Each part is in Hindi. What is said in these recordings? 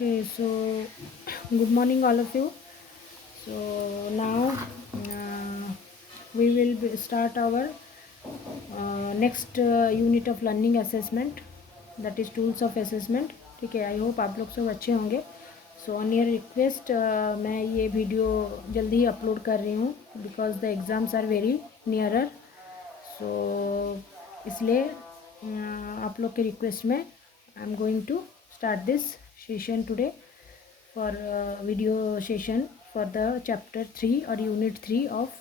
Okay, so good morning, all of you. So now we will start our next unit of learning assessment, that is tools of assessment. ठीक है, आई होप आप लोग सब अच्छे होंगे. सो ऑन योर रिक्वेस्ट मैं ये वीडियो जल्दी ही अपलोड कर रही हूँ because the exams are very nearer. So इसलिए आप लोग के रिक्वेस्ट में I am going to start this session today for video session for the chapter 3 or unit 3 of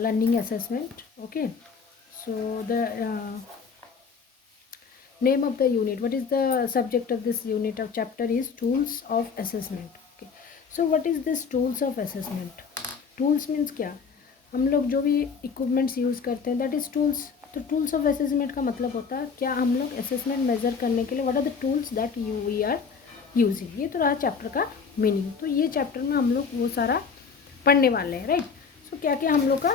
learning assessment. Okay, so the name of the unit, what is the subject of this unit of chapter is tools of assessment. Okay, so what is this tools of assessment? Tools means क्या, हम लोग जो भी इक्विपमेंट्स यूज़ करते हैं दैट इज़ टूल्स. तो टूल्स ऑफ असेसमेंट का मतलब होता है क्या, हम लोग असेसमेंट मेज़र करने के लिए what are the tools that we are using. ये तो रहा चैप्टर का मीनिंग. तो ये चैप्टर में हम लोग वो सारा पढ़ने वाले हैं, राइट. सो क्या क्या हम लोग का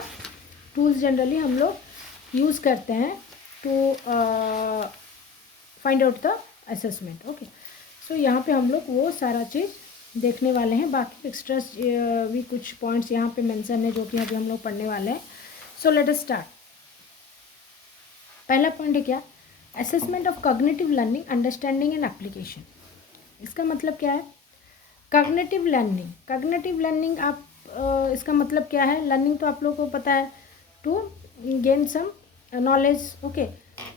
टूल्स जनरली हम लोग यूज़ करते हैं to find out the assessment. Okay, so यहाँ पे हम लोग वो सारा चीज़ देखने वाले हैं. बाकी एक्स्ट्रा भी कुछ पॉइंट्स यहाँ पे मेंशन है जो कि अभी हम लोग पढ़ने वाले हैं. So let us start. पहला पॉइंट है क्या, assessment of cognitive learning, understanding and application. इसका मतलब क्या है, कॉग्निटिव लर्निंग. कॉग्निटिव लर्निंग आप इसका मतलब क्या है, लर्निंग तो आप लोगों को पता है to gain some knowledge. Okay,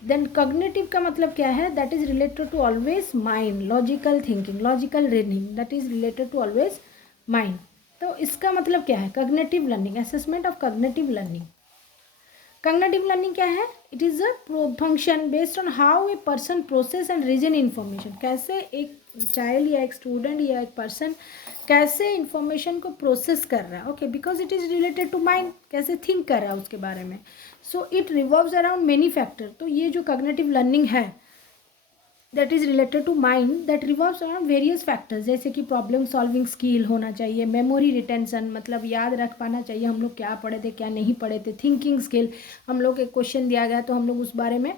then cognitive का मतलब क्या है, that is related to always mind, logical thinking, logical reasoning, that is related to always mind. तो इसका मतलब क्या है, cognitive learning, assessment of cognitive learning. Cognitive learning क्या है, it is a function based on how a person process and reason information. कैसे एक चाइल्ड या एक स्टूडेंट या एक पर्सन कैसे इन्फॉर्मेशन को प्रोसेस कर रहा है. Okay, because it is related to mind, कैसे थिंक कर रहा है उसके बारे में. So it revolves around many factor. तो ये जो कॉग्निटिव लर्निंग है that is related to mind, that revolves around various factors. जैसे कि प्रॉब्लम सॉल्विंग स्किल होना चाहिए, मेमोरी रिटेंशन मतलब याद रख पाना चाहिए हम लोग क्या पढ़े थे क्या नहीं पढ़े थे, थिंकिंग स्किल, हम लोग एक क्वेश्चन दिया गया तो हम लोग उस बारे में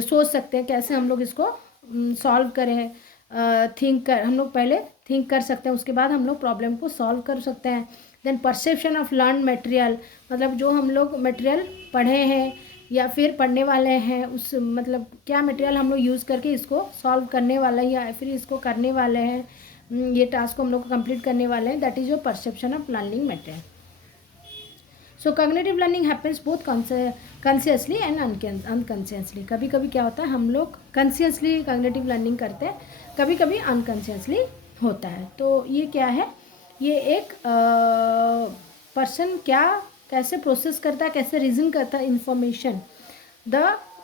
सोच सकते हैं कैसे हम लोग इसको सॉल्व करें. हम लोग पहले थिंक कर सकते हैं, उसके बाद हम लोग प्रॉब्लम को सॉल्व कर सकते हैं. Then perception of learn material, मतलब जो हम लोग मटेरियल पढ़े हैं या फिर पढ़ने वाले हैं उस मतलब क्या मटेरियल हम लोग यूज़ करके इसको सॉल्व करने वाले हैं या फिर इसको करने वाले हैं, ये टास्क को हम लोग को कंप्लीट करने वाले हैं, that is your perception of learning material. So cognitive learning happens both consciously and unconsciously. कभी कभी क्या होता है, हम लोग कॉन्शियसली कॉग्निटिव लर्निंग करते हैं, कभी कभी अनकॉन्शियसली होता है. तो ये क्या है, ये एक पर्सन क्या कैसे प्रोसेस करता है, कैसे रीजन करता है information, the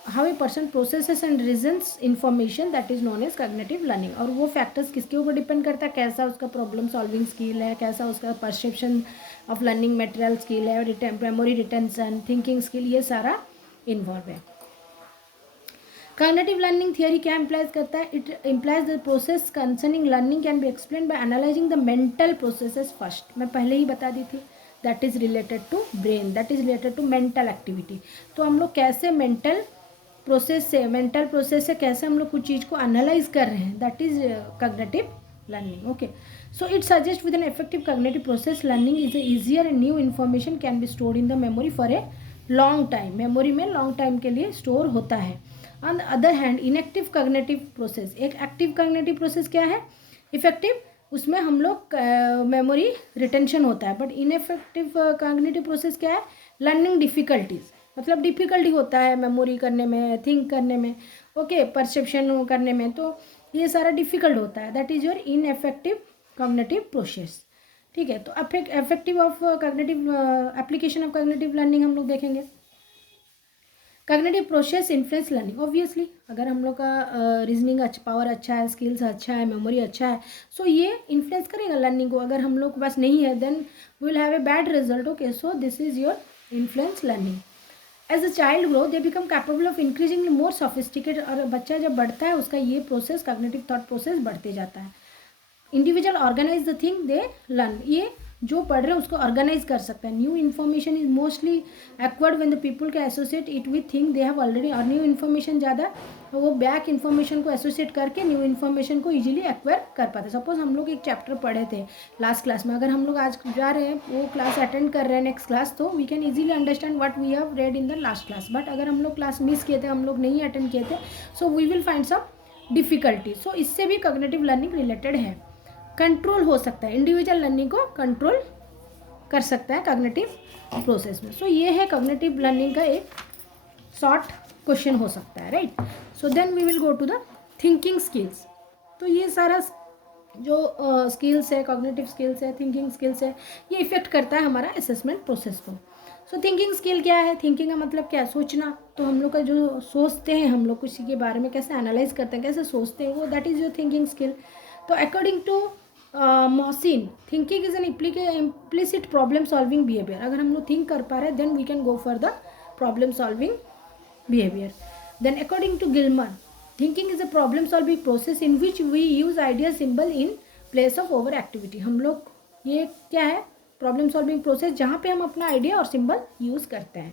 how a person processes and reasons information, that is known as cognitive learning. और वो फैक्टर्स किसके ऊपर डिपेंड करता है, कैसा उसका प्रॉब्लम सॉल्विंग स्किल है, कैसा उसका perception of learning material skill है, मेमोरी रिटेंशन, थिंकिंग स्किल, ये सारा इन्वॉल्व है. कॉग्निटिव लर्निंग थियरी क्या इम्प्लाइज करता है, it implies the process concerning learning can be explain by analysing the mental processes first. मैं पहले ही बता दी थी, that is related to brain, that is related to mental activity. तो हम लोग कैसे मेंटल प्रोसेस से कैसे हम लोग कुछ चीज़ को एनालाइज कर रहे हैं, that is cognitive learning. Okay, so it suggest with an effective cognitive process learning is easier and new information can be stored in the memory for a long time. Memory में लॉन्ग टाइम के लिए स्टोर होता है. On the other hand inactive cognitive process, एक एक्टिव कॉग्निटिव प्रोसेस क्या है, इफेक्टिव, उसमें हम लोग मेमोरी रिटेंशन होता है. बट इनएफेक्टिव कॉग्निटिव प्रोसेस क्या है, लर्निंग डिफ़िकल्टीज, मतलब डिफ़िकल्टी होता है मेमोरी करने में, थिंक करने में, ओके, परसेप्शन करने में, तो ये सारा डिफ़िकल्ट होता है. That is your ineffective cognitive process. ठीक है, तो effective of cognitive application of cognitive learning हम लोग देखेंगे. Cognitive process influence learning, obviously अगर हम लोग का रीजनिंग पावर अच्छा है, स्किल्स अच्छा है, मेमोरी अच्छा है, सो ये इन्फ्लुएंस करेगा लर्निंग को. अगर हम लोग के पास नहीं है then we will have a bad result. Okay, so this is your influence learning. As a child grow they become capable of increasingly more sophisticate. और बच्चा जब बढ़ता है उसका ये प्रोसेस कॉग्निटिव थॉट प्रोसेस बढ़ते जाता है. Individual organise the thing they learn, ये जो पढ़ रहे हैं उसको ऑर्गेनाइज कर सकता है। New information is mostly acquired when the people can associate it with thing they have already, और न्यू इन्फॉर्मेशन ज़्यादा तो वो बैक इन्फॉर्मेशन को एसोसिएट करके न्यू इन्फॉर्मेशन को इजीली एक्वायर कर पाते हैं। सपोज हम लोग एक चैप्टर पढ़े थे लास्ट क्लास में, अगर हम लोग आज जा रहे हैं वो क्लास अटेंड कर रहे हैं नेक्स्ट क्लास, तो we can easily understand what we have read in the last class. But अगर हम लोग क्लास मिस किए थे, हम लोग नहीं अटेंड किए थे, so we will find some difficulty. So इससे भी कॉग्निटिव लर्निंग रिलेटेड है। कंट्रोल हो सकता है, इंडिविजुअल लर्निंग को कंट्रोल कर सकता है कॉग्निटिव प्रोसेस में। सो ये है कॉग्निटिव लर्निंग का एक शॉर्ट क्वेश्चन हो सकता है, right. So then we will go to the thinking skills. तो ये सारा जो स्किल्स है, कॉग्निटिव स्किल्स है, थिंकिंग स्किल्स है, ये इफेक्ट करता है हमारा असेसमेंट प्रोसेस को। सो थिंकिंग स्किल क्या है? थिंकिंग का मतलब क्या है? सोचना। तो हम लोग का जो सोचते हैं, हम लोग किसी के बारे में कैसे एनालाइज करते हैं, कैसे सोचते हैं, वो that is your thinking skill. तो according to Mohsin, thinking is an implicit problem solving behaviour. अगर हम लोग थिंक कर पा रहे हैं then we can go for the problem solving behavior. Then according to Gilmer, thinking is a problem solving process in which we use idea symbol in place of over activity. हम लोग ये क्या है? प्रॉब्लम सॉल्विंग प्रोसेस जहाँ पे हम अपना आइडिया और सिंबल यूज़ करते हैं।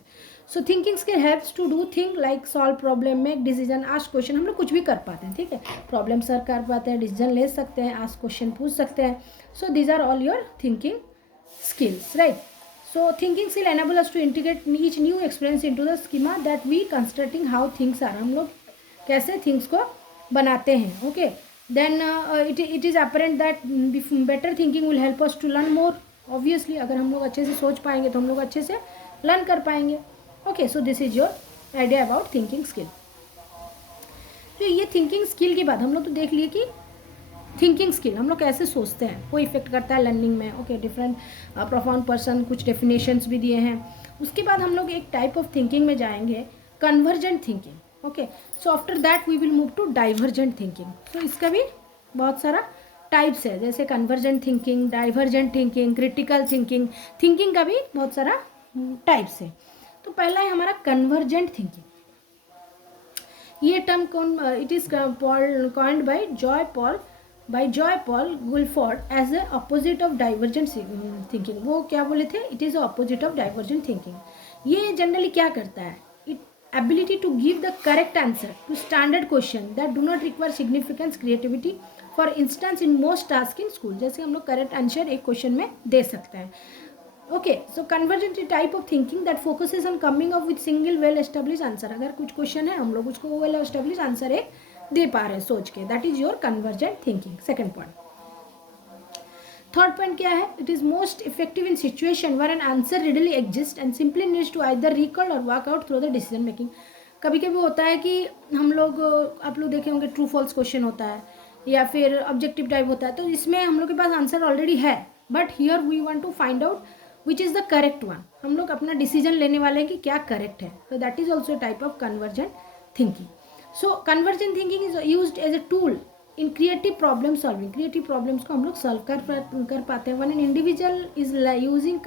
So thinking skill helps to do thing like solve problem, make decision, ask question. हम लोग कुछ भी कर पाते हैं, ठीक है। प्रॉब्लम सॉल्व कर पाते हैं, डिसीजन ले सकते हैं, आस्क क्वेश्चन पूछ सकते हैं। So these are all your thinking skills, right? So thinking skill enable us to integrate each new experience into the schema that we constructing how things are. हम लोग कैसे things को बनाते हैं, okay? Then it is apparent that better thinking will help us to learn more. Obviously अगर हम लोग अच्छे से सोच पाएंगे तो हम लोग अच्छे से learn कर पाएंगे, okay? So this is your idea about thinking skill. तो ये थिंकिंग स्किल की बात हम लोग तो देख लिए कि थिंकिंग स्किल हम लोग कैसे सोचते हैं वो इफेक्ट करता है लर्निंग में, ओके। डिफरेंट प्रोफाउंड पर्सन, कुछ डेफिनेशंस भी दिए हैं। उसके बाद हम लोग एक टाइप ऑफ थिंकिंग में जाएंगे, convergent thinking, okay. So after that we will move to divergent thinking. So इसका भी बहुत सारा टाइप्स है, जैसे convergent thinking, divergent thinking, critical thinking. Thinking का भी बहुत सारा टाइप्स है। तो पहला है हमारा कन्वर्जेंट थिंकिंग। ये टर्म कौन, it is coined by Joy Paul Guilford as a opposite of divergent thinking. वो क्या बोले थे? It is opposite of divergent thinking. ये जनरली क्या करता है? It ability to give the correct answer to standard question that do not require significance creativity. For instance in most task in school, जैसे हम लोग करेक्ट आंसर एक क्वेश्चन में दे सकते हैं, okay. So convergent type of thinking that focuses on coming up with single well establish answer. अगर कुछ क्वेश्चन है हम लोग उसको वेल एस्टेब्लिश आंसर एक दे पा रहे हैं सोच के, that is your convergent thinking. Second point. Third point क्या है? It is most effective in situation where an answer readily exist and simply needs to either recall or work out through the decision making. कभी कभी होता है कि हम लोग, आप लोग देखे होंगे ट्रू फॉल्स क्वेश्चन होता है या फिर ऑब्जेक्टिव टाइप होता है, तो इसमें हम लोग के पास आंसर ऑलरेडी है, but here we want to find out which is the correct one. हम लोग अपना डिसीजन लेने वाले हैं कि क्या करेक्ट है, तो that is also type of convergent thinking. So convergent thinking is used as a tool in creative problem solving. Creative problems को हम लोग सॉल्व कर पाते हैं। One an individual is using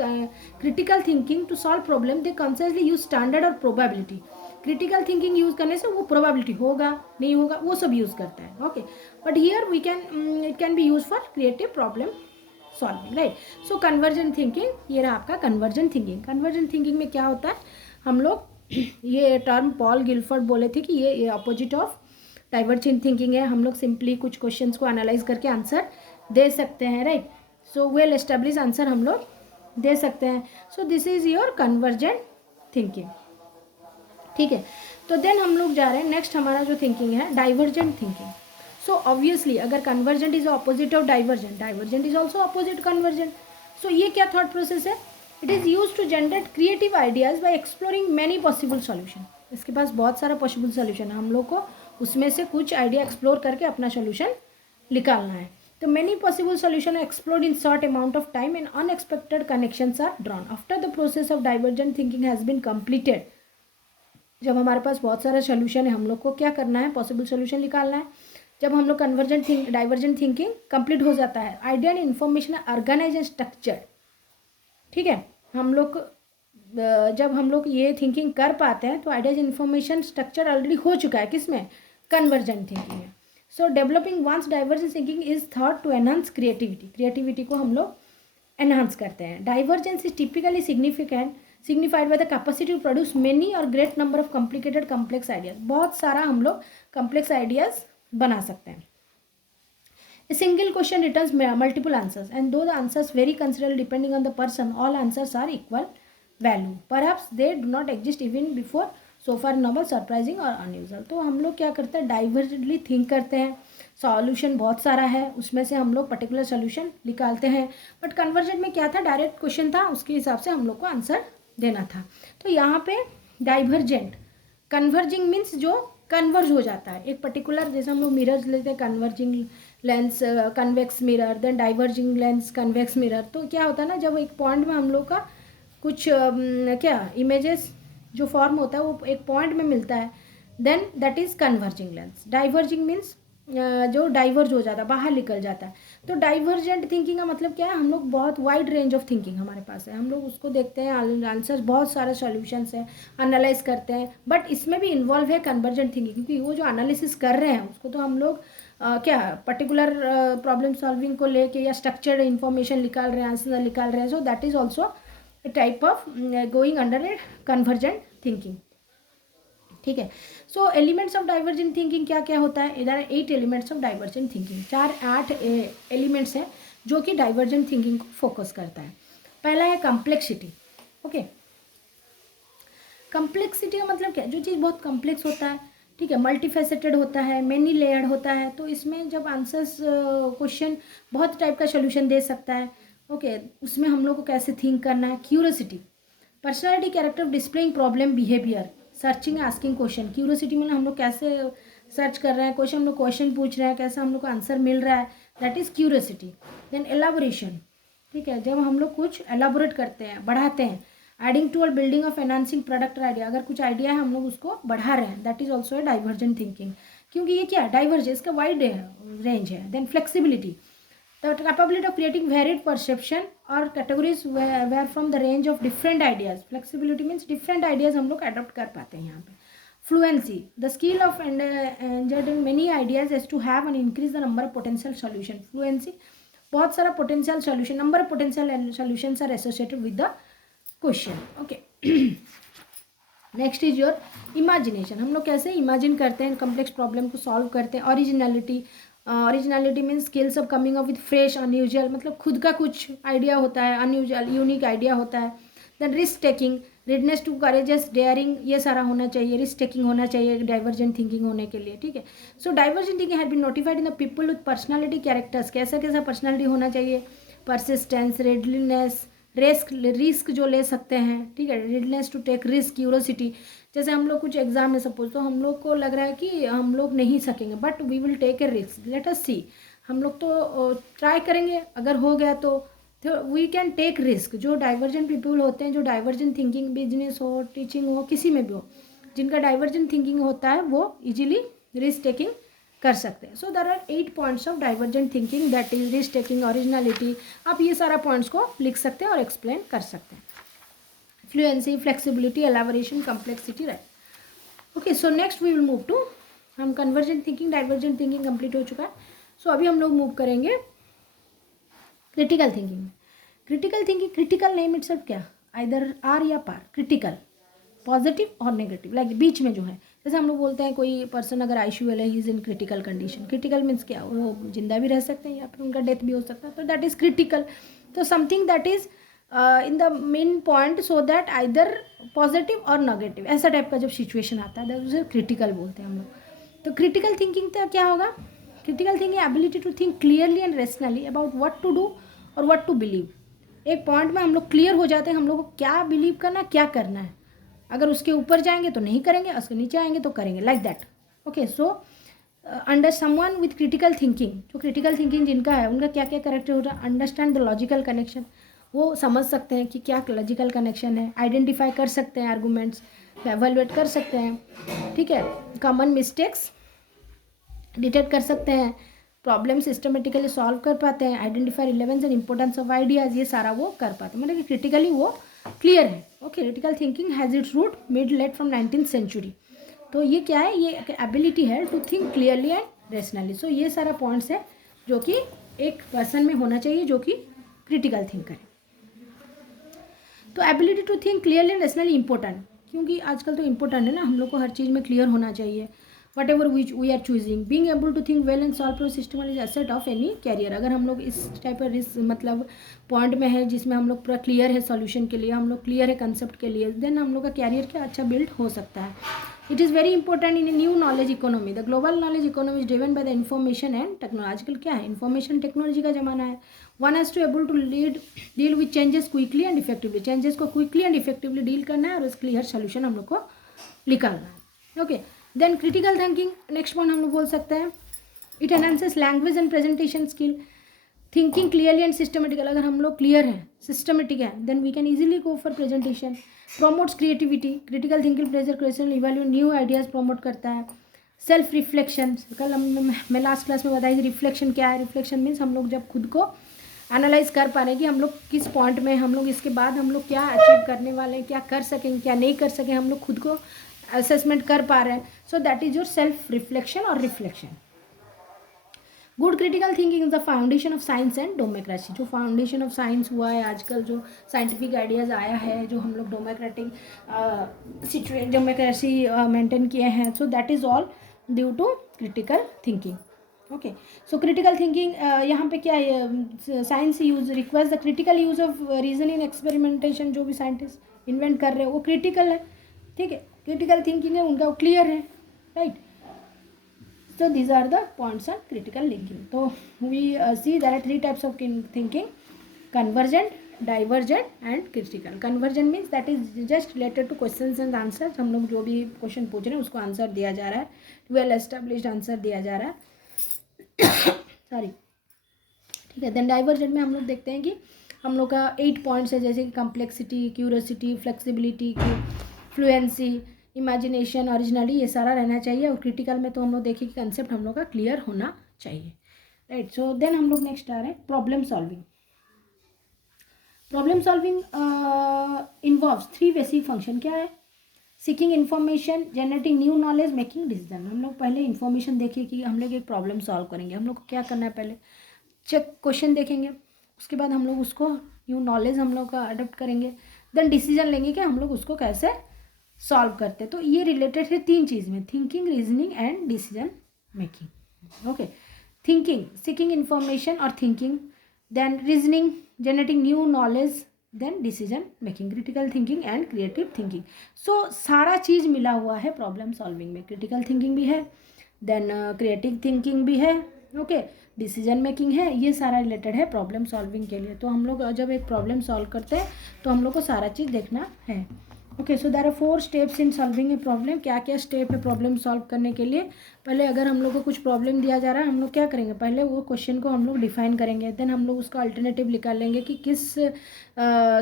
critical thinking to solve problem, they consciously use standard और प्रोबेबिलिटी। क्रिटिकल थिंकिंग यूज करने से वो प्रोबेबिलिटी होगा नहीं होगा वो सब यूज करता है, okay. But here we can it can be use for creative problem solving, right. So convergent thinking, ये रहा आपका कन्वर्जेंट थिंकिंग। कन्वर्जेंट थिंकिंग में क्या होता है? हम लोग ये टर्म पॉल गिलफोर्ड बोले थे कि ये अपोजिट ऑफ डाइवर्जेंट थिंकिंग है। हम लोग सिंपली कुछ क्वेश्चंस को एनालाइज करके आंसर दे सकते हैं, right. So well establish answer हम लोग दे सकते हैं। सो this is your convergent thinking, ठीक है। तो देन हम लोग जा रहे हैं नेक्स्ट, हमारा जो थिंकिंग है डाइवर्जेंट थिंकिंग। सो ऑब्वियसली अगर convergent is opposite of divergent, divergent is also opposite convergent. So ये क्या थॉट प्रोसेस है? It is use to generate creative ideas by exploring many possible solution. इसके पास बहुत सारा पॉसिबल सॉल्यूशन है, हम लोग को उसमें से कुछ आइडिया एक्सप्लोर करके अपना सॉल्यूशन निकालना है। तो many possible solution explored in short amount of time and unexpected connections are drawn after the process of divergent thinking has been completed. जब हमारे पास बहुत सारा सोल्यूशन है, हम लोग को क्या करना है? पॉसिबल सोल्यूशन निकालना है। जब हम लोग डाइवर्जेंट थिंकिंग कंप्लीट हो जाता है, idea and information organise and structure, ठीक है। हम लोग जब हम लोग ये थिंकिंग कर पाते हैं तो आइडियाज इन्फॉर्मेशन स्ट्रक्चर ऑलरेडी हो चुका है, किसमें? कन्वर्जेंट थिंकिंग में। So developing one's divergent thinking is thought to enhance creativity. Creativity को हम लोग एनहांस करते हैं। Divergence is typically signified by the capacity to produce many or great number of complicated complex ideas. बहुत सारा हम लोग कॉम्प्लेक्स आइडियाज बना सकते हैं। A single question returns multiple answers, and though the answers vary considerably depending on the person, all answers are equal value. Perhaps they do not exist even before so far novel, surprising और unusual. तो हम लोग क्या करते हैं, डाइवर्जेंटली थिंक करते हैं, सॉल्यूशन बहुत सारा है, उसमें से हम लोग पर्टिकुलर सोल्यूशन निकालते हैं। बट कन्वर्जेंट में क्या था, डायरेक्ट क्वेश्चन था, उसके हिसाब से हम लोग को आंसर देना था। तो यहाँ पे डाइवर्जेंट, कन्वर्जिंग मीन्स जो कन्वर्ज हो जाता है एक पर्टिकुलर, जैसे हम लोग मिरर्स लेते हैं, converging lens convex mirror, then diverging lens convex mirror. तो क्या होता है ना, जब एक पॉइंट में हम लोग का कुछ क्या इमेजेस जो फॉर्म होता है वो एक पॉइंट में मिलता है, then that is converging lens. Diverging means जो डाइवर्ज हो जाता है, बाहर निकल जाता है। तो डाइवर्जेंट थिंकिंग का मतलब क्या है, हम लोग बहुत वाइड रेंज ऑफ थिंकिंग हमारे पास है, हम लोग उसको देखते हैं, आंसर्स बहुत सारे सॉल्यूशंस हैं, एनालाइज करते हैं। बट इसमें भी इन्वॉल्व है कन्वर्जेंट थिंकिंग, क्योंकि वो जो एनालिसिस कर रहे हैं उसको तो हम लोग क्या पर्टिकुलर प्रॉब्लम सॉल्विंग को लेके या स्ट्रक्चर्ड इन्फॉर्मेशन निकाल रहे हैं, आंसर निकाल रहे हैं। So that is also A type of going under A convergent thinking. ठीक है। सो एलिमेंट्स ऑफ डाइवर्जेंट थिंकिंग क्या क्या होता है, इधर 8 elements of divergent thinking, 8 elements हैं जो कि डाइवर्जेंट थिंकिंग को फोकस करता है। पहला है कॉम्प्लेक्सिटी। ओके, कॉम्प्लेक्सिटी का मतलब क्या, जो चीज़ बहुत कॉम्प्लेक्स होता है, ठीक है, मल्टीफेसेटेड होता है, मेनी लेयर्ड होता है, तो इसमें जब आंसर्स क्वेश्चन बहुत टाइप का सोल्यूशन दे सकता है। ओके, उसमें हम लोग को कैसे थिंक करना है। Curiosity, personality character displaying problem behaviour, searching asking question. Curiosity में हम लोग कैसे सर्च कर रहे हैं क्वेश्चन, हम लोग क्वेश्चन पूछ रहे हैं, कैसे हम लोग को आंसर मिल रहा है, that is curiosity. Then elaboration, ठीक है, जब हम लोग कुछ एलाबोरेट करते हैं, बढ़ाते हैं, एडिंग टू और building of enhancing product idea, अगर कुछ आइडिया है हम लोग उसको बढ़ा रहे हैं, that is also a divergent thinking, क्योंकि ये क्या डाइवर्ज है, इसका वाइड रेंज है। Then flexibility, the capability of creating varied perception or categories where from the range of different ideas. Flexibility means different ideas हम लोग अडॉप्ट कर पाते हैं यहाँ पे। Fluency, the skill of enjoying many ideas as to have and increase the number of potential solution. Fluency, बहुत सारा potential solution, number of potential solutions are associated with the question. Okay, next is your imagination, हम लोग कैसे इमेजिन करते हैं, कॉम्प्लेक्स प्रॉब्लम को सॉल्व करते हैं। Originality, originality means skills of coming up with fresh unusual, मतलब खुद का कुछ आइडिया होता है, अनयूजुअल यूनिक आइडिया होता है। Then risk taking, readiness to courageous daring, ये सारा होना चाहिए, रिस्क टेकिंग होना चाहिए डाइवर्जेंट थिंकिंग होने के लिए। ठीक है, so divergent thinking has been notified in the people with personality characters, कैसा कैसा पर्सनालिटी होना चाहिए, परसिस्टेंस, रेडलीनेस, रिस्क जो ले सकते हैं, ठीक है, readiness to take risk, curiosity, जैसे हम लोग कुछ एग्जाम में सपोज, तो हम लोग को लग रहा है कि हम लोग नहीं सकेंगे, but we will take a risk, let us see, हम लोग तो ट्राई करेंगे, अगर हो गया तो वी कैन टेक रिस्क। जो डाइवर्जेंट पीपल होते हैं, जो डाइवर्जेंट थिंकिंग, बिजनेस हो, टीचिंग हो, किसी में भी हो, जिनका डाइवर्जेंट थिंकिंग होता है वो इजीली रिस्क टेकिंग कर सकते हैं। So there are 8 points of divergent thinking, that is risk taking, originality. आप ये सारा पॉइंट्स को लिख सकते हैं और एक्सप्लेन कर सकते हैं। Fluency, flexibility, elaboration, complexity, right. Okay, so next we will move to, हम convergent thinking, divergent thinking complete हो चुका है। सो अभी हम लोग मूव करेंगे क्रिटिकल थिंकिंग में। Critical thinking, critical name itself क्या, आइदर आर या पार, क्रिटिकल, पॉजिटिव और नेगेटिव, लाइक बीच में जो है, जैसे हम लोग बोलते हैं कोई पर्सन अगर आईसीयू है, he is in critical condition. Critical means क्या, वो जिंदा भी रह सकते हैं या फिर उनका डेथ भी हो सकता है, तो दैट इज क्रिटिकल। तो something that is in the main point, so that either positive और नेगेटिव, ऐसा टाइप का जब सिचुएशन आता है उसे क्रिटिकल बोलते हैं हम लोग। तो क्रिटिकल थिंकिंग तो क्या होगा, critical thinking ability to think clearly and rationally about what to do और व्हाट टू बिलीव। एक पॉइंट में हम लोग क्लियर हो जाते हैं, हम लोग को क्या बिलीव करना, क्या करना है, अगर उसके ऊपर जाएंगे तो नहीं करेंगे, उसके नीचे आएंगे तो करेंगे, like that. Okay, so under someone with critical thinking, जो क्रिटिकल थिंकिंग जिनका है उनका क्या क्या कैरेक्टर होता है, अंडरस्टैंड द लॉजिकल कनेक्शन, वो समझ सकते हैं कि क्या लॉजिकल कनेक्शन है, आइडेंटिफाई कर सकते हैं आर्गूमेंट्स, एवेलुएट कर सकते हैं, ठीक है, कॉमन मिस्टेक्स डिटेक्ट कर सकते हैं, प्रॉब्लम सिस्टमेटिकली सॉल्व कर पाते हैं, identify relevance and importance of ideas, ये सारा वो कर पाते हैं, मतलब कि क्रिटिकली वो क्लियर है। Okay, critical thinking has its root mid late from 19th century. तो ये क्या है, ये एबिलिटी है to think clearly and rationally. So ये सारा पॉइंट्स है जो कि एक पर्सन में होना चाहिए, जो कि क्रिटिकल थिंक करें। तो ability to think clearly and rationally important, क्योंकि आजकल तो इंपॉर्टेंट है ना, हम लोग को हर चीज़ में क्लियर होना चाहिए। What which we are choosing, being able to think well and solve problem system is asset of any career. अगर हम लोग इस टाइप पर मतलब पॉइंट में है जिसमें हम लोग पूरा क्लियर है सॉल्यूशन के लिए, हम लोग क्लियर है कंसेप्ट के लिए, देन हम लोग का कैरियर क्या अच्छा बिल्ड हो सकता है। It is very important in a new knowledge economy. The global knowledge economy is driven by the information and technology. आजकल क्या है, इन्फॉर्मेशन टेक्नोलॉजी का जमाना है। One has to able to deal with changes quickly and effectively. Changes को क्विकली एंड इफेक्टिवली डील करना है और उसके क्लियर सोल्यूशन हम लोग को निकालना है। Okay, then critical thinking, next point हम लोग बोल सकते हैं, it enhances language and presentation skill. Thinking clearly and systematical, अगर हम लोग क्लियर हैं, सिस्टमेटिक है, then we can easily go for presentation. Promotes creativity, critical thinking pressure question evaluate new ideas promote करता है। सेल्फ रिफ्लेक्शन, कल मैं लास्ट क्लास में बताई थी रिफ्लेक्शन क्या है। रिफ्लेक्शन मीन्स हम लोग जब खुद को एनालाइज कर पा रहे हैं कि हम लोग किस पॉइंट में, हम लोग इसके बाद हम लोग क्या अचीव करने वाले हैं, क्या कर सकेंगे क्या नहीं कर सकें, हम लोग खुद को असेसमेंट कर पा रहे हैं। So that is your self reflection or reflection. Good critical thinking is the foundation of science and democracy. जो फाउंडेशन ऑफ साइंस हुआ है आजकल, जो साइंटिफिक आइडियाज़ आया है, जो हम लोग डेमोक्रेसी मेंटेन किए हैं, so that is all due to critical thinking. Okay, so critical thinking यहाँ पे क्या है, science use requires the critical use of reason in experimentation. जो भी साइंटिस्ट इन्वेंट कर रहे हैं वो क्रिटिकल है, ठीक है, क्रिटिकल थिंकिंग है उनका, वो क्लियर है, right. So these are the points on critical thinking. So we see there are three types of thinking: convergent, divergent and critical. Convergent means that is just related to questions and answers. हम लोग जो भी क्वेश्चन पूछ रहे हैं उसको आंसर दिया जा रहा है, वेल एस्टेब्लिश्ड आंसर दिया जा रहा है सॉरी, ठीक है। देन डाइवर्जेंट में हम लोग देखते हैं कि हम लोग का 8 पॉइंट्स है, जैसे कि complexity, curiosity, flexibility, fluency, imagination, originally, ये सारा रहना चाहिए। और क्रिटिकल में तो हम लोग देखिए कि कंसेप्ट हम लोग का क्लियर होना चाहिए, राइट। सो देन हम लोग नेक्स्ट आ रहे हैं problem solving. Problem solving involves 3 basic function. क्या है, seeking information, generating new knowledge, making decision. हम लोग पहले इन्फॉर्मेशन देखिए कि हम लोग एक प्रॉब्लम सॉल्व करेंगे, हम लोग को क्या करना है, पहले चेक क्वेश्चन देखेंगे, उसके बाद हम लोग उसको न्यू नॉलेज हम लोग का अडोप्ट करेंगे, देन डिसीजन लेंगे कि हम लोग उसको कैसे सॉल्व करते। तो ये रिलेटेड है 3 चीज़ में, thinking, reasoning and decision making. Okay, thinking, seeking information और thinking, then reasoning, generating new knowledge, then decision making, critical thinking and creative thinking. So सारा चीज़ मिला हुआ है प्रॉब्लम सॉल्विंग में। क्रिटिकल थिंकिंग भी है, देन क्रिएटिव थिंकिंग भी है, ओके, डिसीजन मेकिंग है, ये सारा रिलेटेड है प्रॉब्लम सॉल्विंग के लिए। तो हम लोग जब एक प्रॉब्लम सॉल्व करते हैं तो हम लोग को सारा चीज़ देखना है। Okay, so there are 4 steps in solving a problem. क्या क्या स्टेप है प्रॉब्लम सॉल्व करने के लिए? पहले अगर हम लोग को कुछ प्रॉब्लम दिया जा रहा है, हम लोग क्या करेंगे, पहले वो क्वेश्चन को हम लोग डिफाइन करेंगे, देन हम लोग उसका अल्टरनेटिव निकालेंगे कि किस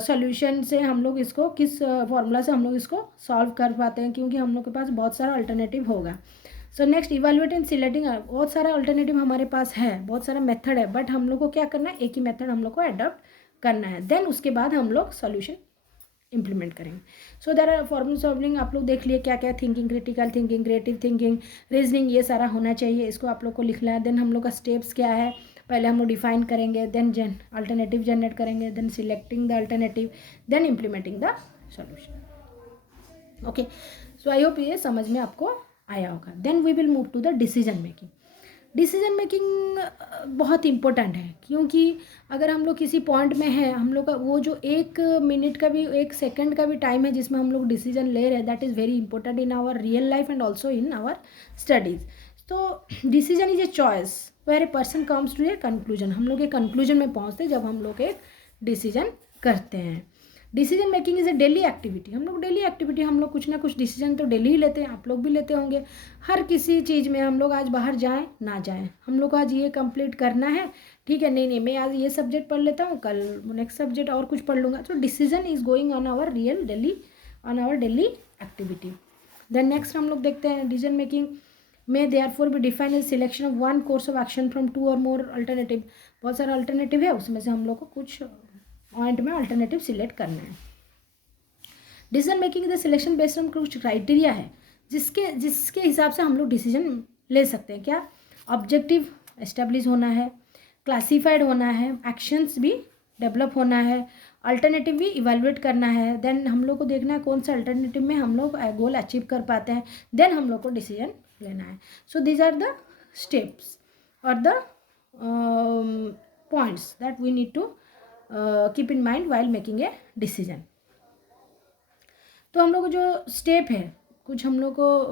सॉल्यूशन से हम लोग इसको, किस फॉर्मूला से हम लोग इसको सॉल्व कर पाते हैं, क्योंकि हम लोग के पास बहुत सारा अल्टरनेटिव होगा। So next, evaluate and selecting. बहुत सारा अल्टरनेटिव हमारे पास है, बहुत सारा मेथड है, बट हम लोग को क्या करना है, एक ही मेथड हम लोग को अडॉप्ट करना है, देन उसके बाद हम लोग सॉल्यूशन इम्प्लीमेंट करेंगे। So there are formula solving, आप लोग देख लिए क्या क्या, thinking, critical thinking, creative thinking, reasoning, ये सारा होना चाहिए, इसको आप लोग को लिखना है। देन हम लोग का स्टेप्स क्या है, पहले हम लोग डिफाइन करेंगे, देन अल्टरनेटिव जनरेट करेंगे, then selecting the alternative, then implementing the solution. Okay, so I hope ये समझ में आपको आया होगा। Then we will move to the decision making. Decision making बहुत इम्पोर्टेंट है, क्योंकि अगर हम लोग किसी पॉइंट में हैं, हम लोग का वो जो 1 मिनट का भी, 1 सेकंड का भी टाइम है जिसमें हम लोग डिसीजन ले रहे हैं, that is very important in our real life and also in our studies. तो decision is a choice where a person comes to a conclusion. हम लोग एक कंक्लूजन में पहुँचते जब हम लोग एक डिसीजन करते हैं। Decision making is a daily activity. हम लोग डेली एक्टिविटी, हम लोग कुछ ना कुछ डिसीजन तो डेली ही लेते हैं, आप लोग भी लेते होंगे। हर किसी चीज़ में हम लोग आज बाहर जाएं ना जाएं, हम लोग को आज ये कंप्लीट करना है, ठीक है, नहीं मैं आज ये सब्जेक्ट पढ़ लेता हूँ, कल नेक्स्ट सब्जेक्ट और कुछ पढ़ लूँगा। तो decision is going on our real daily, on our daily activity. Then next हम लोग देखते हैं डिसीजन मेकिंग में therefore be define as selection of 1 course of action from 2 और मोर अल्टरनेटिव। बहुत सारा अल्टरनेटिव है, उसमें से हम लोग को कुछ पॉइंट में अल्टरनेटिव सिलेक्ट करना है। Decision making the selection based on कुछ क्राइटेरिया है जिसके हिसाब से हम लोग डिसीजन ले सकते हैं। क्या, ऑब्जेक्टिव एस्टेब्लिश होना है, क्लासिफाइड होना है, एक्शंस भी डेवलप होना है, अल्टरनेटिव भी इवेलुएट करना है, देन हम लोग को देखना है कौन सा अल्टरनेटिव में हम लोग गोल अचीव कर पाते हैं, देन हम लोग को डिसीजन लेना है. So these are the steps और the points that we need to keep in mind while making a decision. तो हम लोग को जो स्टेप है, कुछ हम लोग को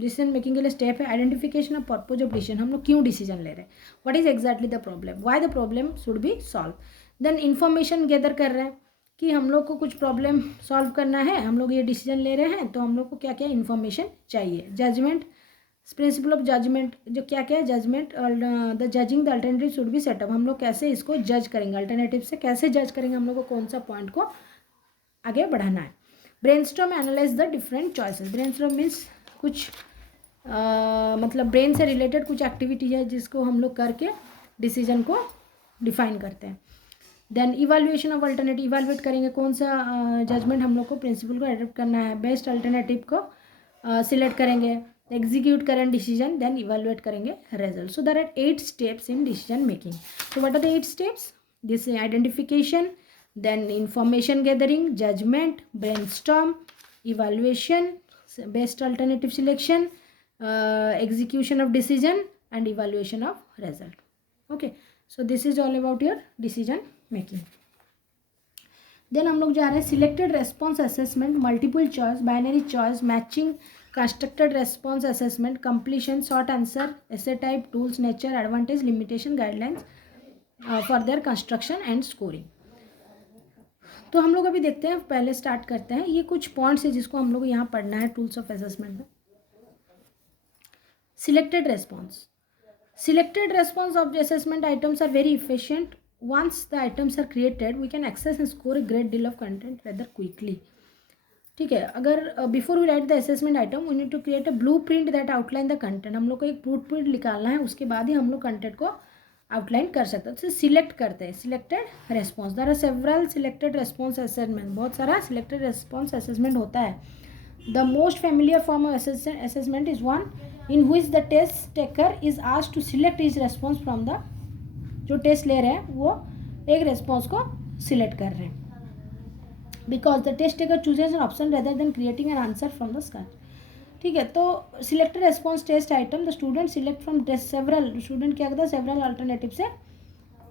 डिसीजन मेकिंग के लिए स्टेप है. Identification of purpose of decision, हम लोग क्यों डिसीजन ले रहे हैं, what is exactly the problem, why the problem should be solve. Then information gather कर रहे हैं कि हम लोग को कुछ प्रॉब्लम सॉल्व करना है, हम लोग ये डिसीजन ले रहे हैं, तो हम लोग को क्या क्या इन्फॉर्मेशन चाहिए. जजमेंट, प्रिंसिपल ऑफ जजमेंट, जो क्या क्या है judgement, the judging the alternative should be set up, हम लोग कैसे इसको जज करेंगे, अल्टरनेटिव से कैसे जज करेंगे, हम लोग को कौन सा पॉइंट को आगे बढ़ाना है. Brainstorm analyse the different choices. Brainstorm means कुछ मतलब ब्रेन से रिलेटेड कुछ एक्टिविटी है जिसको हम लोग करके डिसीजन को डिफाइन करते हैं. Then evaluation of alternative, evaluate करेंगे कौन सा जजमेंट हम लोग को प्रिंसिपल को एडप्ट करना है, बेस्ट अल्टरनेटिव को सिलेक्ट करेंगे, एग्जीक्यूट करें डिसीजन, देन इवैल्यूएट करेंगे result. So there are 8 steps in decision making. So what are the 8 steps? This identification, then information gathering, judgment, brainstorm, evaluation, best alternative selection, execution of decision and evaluation of result. Okay, so this is all about your decision making. Then हम लोग जा रहे हैं selected response assessment, multiple choice, binary choice, matching, constructed response assessment, completion, short answer, essay type, tools, nature, advantage, limitation, guidelines for their construction and scoring. तो हम लोग अभी देखते हैं, पहले स्टार्ट करते हैं. ये कुछ पॉइंट्स है जिसको हम लोग यहाँ पढ़ना है टूल्स ऑफ असेसमेंट में. Selected response. Selected response of the assessment items are very efficient. Once the items are created we can access and score a great deal of content whether quickly. ठीक है, अगर before we write the assessment item we need to create a blueprint that outline the content. हम लोग को एक ब्लू प्रिंट निकालना है, उसके बाद ही हम लोग कंटेंट को आउटलाइन कर सकते हैं. तो सिलेक्ट करते हैं selected response. There are several selected response assessment, बहुत सारा सिलेक्टेड रेस्पॉन्स असेसमेंट होता है. The most familiar form of assessment is one in which the test taker is asked to select his response from the, जो टेस्ट ले रहे हैं वो एक रेस्पॉन्स को सिलेक्ट कर रहे हैं. Because the test taker chooses an option rather than creating an answer from the scratch. ठीक है, तो selected response test item the student select from several, student क्या करता है सेवरल अल्टरनेटिव से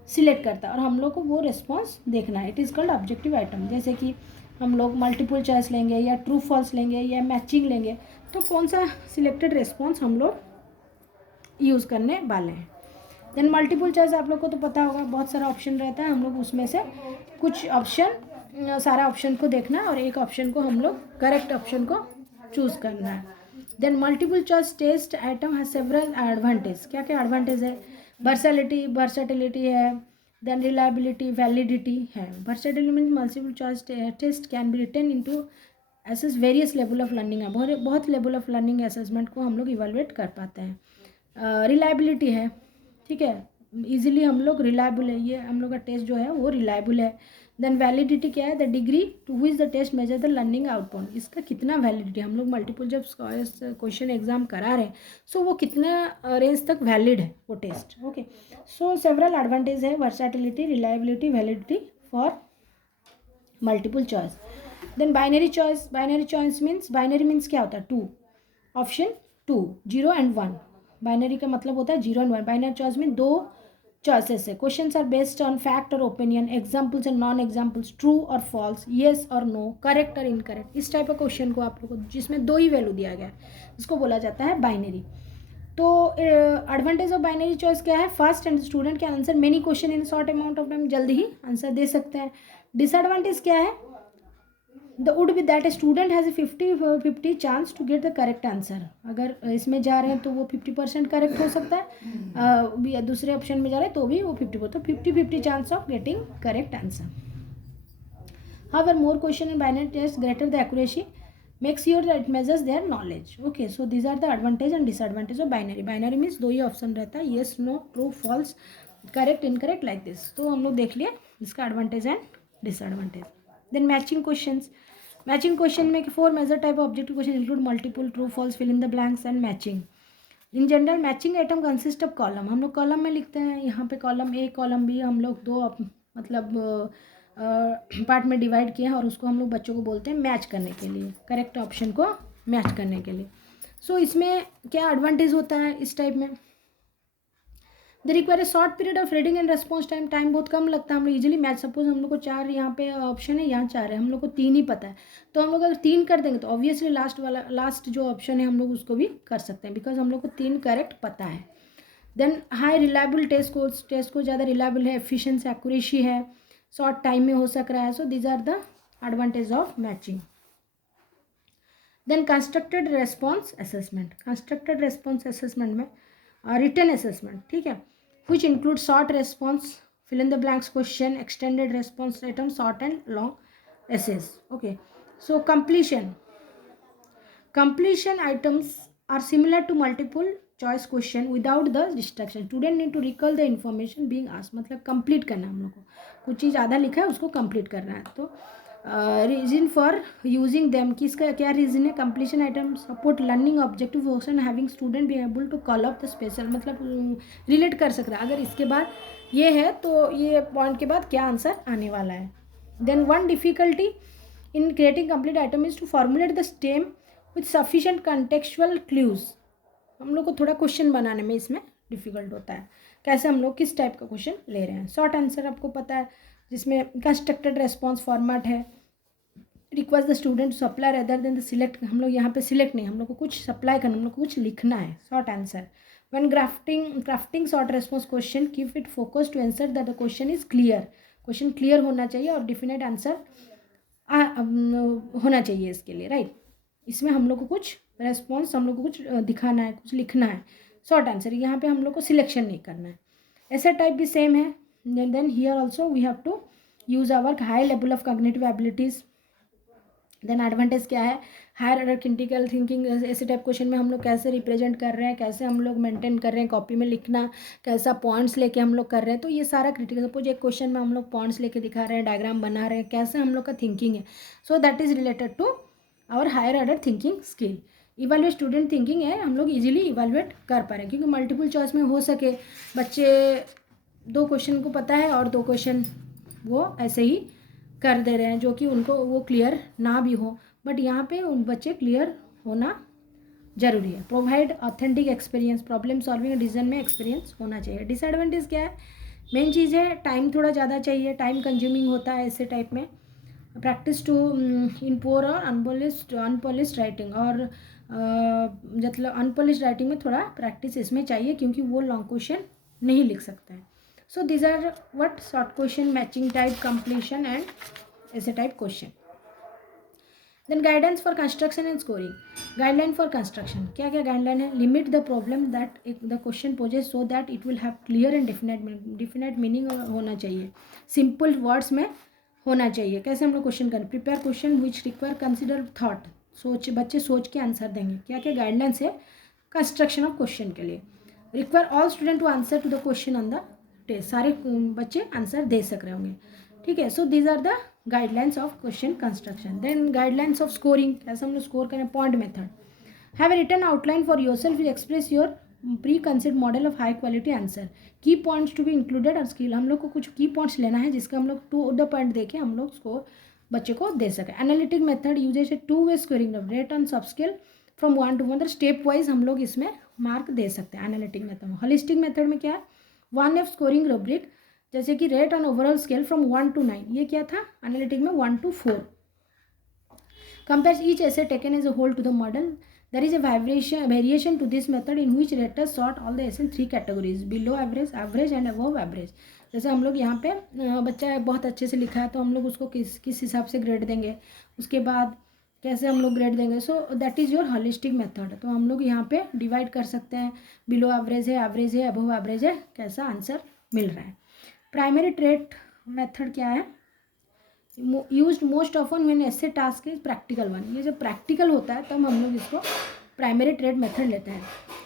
सिलेक्ट करता है और हम लोग को वो रेस्पॉन्स देखना है. It is called objective item. जैसे कि हम लोग मल्टीपल चॉइस लेंगे या ट्रू फॉल्स लेंगे या मैचिंग लेंगे, तो कौन सा सिलेक्टेड रेस्पॉन्स हम लोग यूज़ करने वाले हैं. देन मल्टीपल चॉइस आप लोग को तो पता होगा, बहुत सारा ऑप्शन रहता है, हम लोग उसमें से कुछ ऑप्शन, सारा ऑप्शन को देखना है और एक ऑप्शन को हम लोग करेक्ट ऑप्शन को चूज़ करना है. Then multiple choice test item has several advantage. क्या क्या एडवांटेज है? वर्सेटिलिटी है, देन रिलायबिलिटी, वैलिडिटी है. Versatility means multiple choice test can be written into assess various level of learning है, बहुत लेवल ऑफ लर्निंग असेसमेंट को हम लोग इवेलुएट कर पाते हैं. रिलायबिलिटी है, ठीक है, इजीली हम लोग रिलायबल है, ये हम लोग का टेस्ट जो है वो रिलायबल है. देन वैलिडिटी क्या है? The degree to which the test measure the learning output. इसका कितना वैलिडिटी, हम लोग मल्टीपल जब क्वेश्चन एग्जाम करा रहे हैं सो वो कितना रेंज तक वैलिड है वो test. Okay, so several advantage है, versatility, reliability, validity for multiple choice. Then binary choice. Binary means क्या होता है? To option, 2 0 and 1. बाइनरी का मतलब होता है 0 and 1. बाइनरी चॉइस में दो चॉइसेस है. Questions are based on fact or opinion, examples and non examples, true or false, yes और नो, करेक्ट और इनकरेक्ट. इस टाइप का क्वेश्चन को आप लोग को जिसमें दो ही वैल्यू दिया गया है इसको बोला जाता है बाइनरी. तो एडवांटेज ऑफ बाइनरी चॉइस क्या है? First and student can answer many question in short amount of time, जल्दी ही आंसर दे सकते हैं. डिसएडवांटेज क्या है? The would be that a student has a 50-50 chance to get the correct answer. अगर इसमें जा रहे हैं तो वो 50% करेक्ट हो सकता है, दूसरे ऑप्शन में जा रहे हैं तो भी वो 50%, तो 50-50 chance of getting correct answer. However more question in binary test greater the accuracy makes your it measures their knowledge. Okay, so these are the advantage and disadvantage of binary. Binary means दो ही ऑप्शन रहता है, yes no, true false, correct incorrect, like this. तो हम लोग देख लिए इसका advantage and disadvantage. Then matching questions. Matching question में 4 major type of objective question include multiple, true false, fill in the blanks and matching. In general matching item consist of column. हम लोग कॉलम में लिखते हैं, यहाँ पे कॉलम ए कॉलम बी हम लोग दो मतलब पार्ट में डिवाइड किया है और उसको हम लोग बच्चों को बोलते हैं मैच करने के लिए, करेक्ट ऑप्शन को मैच करने के लिए। सो इसमें क्या एडवांटेज होता है इस टाइप में, the require a short period of reading and response time, time बहुत कम लगता है, हम लोग इजीली मैच, सपोज हम लोग को 4 यहाँ पे ऑप्शन है, यहाँ 4 है, हम लोग को 3 ही पता है, तो हम लोग अगर 3 कर देंगे तो ऑब्वियसली लास्ट जो ऑप्शन है हम लोग उसको भी कर सकते हैं, बिकॉज हम लोग को 3 करेक्ट पता है। देन हाई रिलायबल टेस्ट को ज़्यादा रिलायबल है, एफिशिएंसी एक्यूरेसी है, शॉर्ट टाइम में हो सक रहा है, so these are the advantage of matching. Then constructed response assessment में रिटन असेसमेंट, ठीक है, which include short response, fill in the blanks question, extended response item, short and long essays. Okay, so completion items are similar to multiple choice question without the distraction. Student need to recall the information being asked, मतलब कंप्लीट करना, हम लोग को कुछ चीज़ आधा लिखा है उसको कंप्लीट करना है। तो रीजन फॉर यूजिंग देम, किसका क्या रीजन है, completion item support learning objective function having student be able to call up the special, मतलब रिलेट कर सकता है, अगर इसके बाद ये है तो ये पॉइंट के बाद क्या आंसर आने वाला है। Then one difficulty in creating complete item is to formulate the stem with sufficient contextual clues, हम लोग को थोड़ा क्वेश्चन बनाने में इसमें डिफिकल्ट होता है, कैसे हम लोग किस टाइप का क्वेश्चन ले रहे हैं। शॉर्ट आंसर आपको पता है, जिसमें कंस्ट्रक्टेड रेस्पॉन्स फॉर्मेट है, request the student to supply other than the select, हम लोग यहाँ पे सिलेक्ट नहीं, हम लोग को कुछ सप्लाई करना, हम लोग को कुछ लिखना है, short answer. When crafting short response question keep it focus to answer that the question is clear, question clear होना चाहिए और डिफिनेट आंसर होना चाहिए इसके लिए, राइट। इसमें हम लोग को कुछ रेस्पॉन्स, हम लोग को कुछ दिखाना है, कुछ लिखना है, शॉर्ट आंसर, यहाँ पे हम लोग को सिलेक्शन नहीं करना है। ऐसा टाइप भी सेम है। Then here also we have to use our high level of cognitive abilities. Then advantage क्या है, हायर ऑर्डर क्रिटिकल थिंकिंग, ऐसे टाइप क्वेश्चन में हम लोग कैसे रिप्रेजेंट कर रहे हैं, कैसे हम लोग मेंटेन कर रहे हैं कॉपी में लिखना, कैसा पॉइंट्स लेके हम लोग कर रहे हैं, तो ये सारा क्रिटिकल, सपोज एक क्वेश्चन में हम लोग पॉइंट्स लेके दिखा रहे हैं, डायग्राम बना रहे हैं, कैसे हम लोग का थिंकिंग है, so that is related to our higher order thinking skill. Evaluate student thinking है, हम लोग इजीली इवेल्युएट कर पा रहे हैं, क्योंकि मल्टीपल चॉइस में हो सके, बच्चे 2 क्वेश्चन को पता है और 2 क्वेश्चन वो ऐसे ही कर दे रहे हैं, जो कि उनको वो क्लियर ना भी हो, बट यहाँ पे उन बच्चे क्लियर होना जरूरी है। Provide authentic experience, problem solving decision में एक्सपीरियंस होना चाहिए। डिसएडवांटेज क्या है, मेन चीज़ है टाइम थोड़ा ज़्यादा चाहिए, टाइम कंज्यूमिंग होता है ऐसे टाइप में। प्रैक्टिस टू इन पोर और अनपॉलिश्ड राइटिंग, और मतलब अनपॉलिश्ड राइटिंग में थोड़ा प्रैक्टिस इसमें चाहिए, क्योंकि वो लॉन्ग क्वेश्चन नहीं लिख सकता है। So these are what short question, matching type, completion and ऐसे type question. Then guidance for construction and scoring, guideline for construction, क्या क्या गाइडलाइन है, limit the problem that the question poses so that it will have clear and definite meaning होना चाहिए, सिंपल वर्ड्स में होना चाहिए। कैसे हम लोग क्वेश्चन करें, prepare question which require consider thought, बच्चे सोच के आंसर देंगे, क्या क्या गाइडलाइंस है कंस्ट्रक्शन ऑफ क्वेश्चन के लिए। Require all student to answer to the question on the test, सारे बच्चे आंसर दे सक रहे होंगे, ठीक है। So these are the guidelines of question construction. Then guidelines of scoring, कैसे हम लोग स्कोर करें, point method, have a written outline for your self which express your preconceived model of high quality answer, key points to be included और स्किल, हम लोग को कुछ की पॉइंट्स लेना है जिसका हम लोग टू द पॉइंट देके हम लोग स्कोर बच्चे को दे सकें। Analytic method uses A two way scoring, rate on सब स्केल फ्रॉम 1 to 1, मतलब स्टेप वाइज हम लोग इसमें मार्क दे सकते हैं एनालिटिक मेथड में। होलिस्टिक मेथड में क्या है, 1F स्कोरिंग रूब्रिक, जैसे कि rate on overall scale from 1 to 9, ये क्या था एनालिटिक में 1 to 4। Compare each essay taken as a whole to the model, there is a variation to this method in which raters sort all the essays in 3 categories, below average, average and above average. जैसे हम लोग यहाँ पे बच्चा बहुत अच्छे से लिखा है तो हम लोग उसको किस हिसाब से ग्रेड देंगे, उसके बाद कैसे हम लोग ग्रेड देंगे, सो that is your holistic method. तो हम लोग यहाँ पे डिवाइड कर सकते हैं, बिलो एवरेज है, अबव एवरेज है, कैसा आंसर मिल रहा है। प्राइमरी ट्रेट मेथड क्या है, यूज्ड मोस्ट ऑफन व्हेन ऐसे टास्क इज प्रैक्टिकल वन, ये जब प्रैक्टिकल होता है तब हम लोग इसको प्राइमरी ट्रेड मेथड लेते हैं।